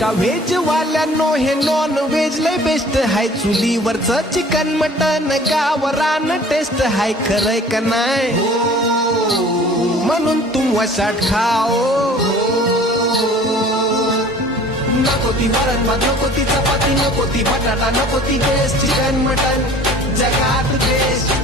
का व्हेज वाल्यांनो हे non veg लय बेस्ट हाय. चुलीवरचं चिकन मटन गावरान टेस्ट हाय. खरंय का नाय म्हणून तुम वशाट खाओ. नको ती वरण भात, नको ती चपाती, नको ती बटाटा, नको ती बेस्ट चिकन मटन जगात बेस्ट.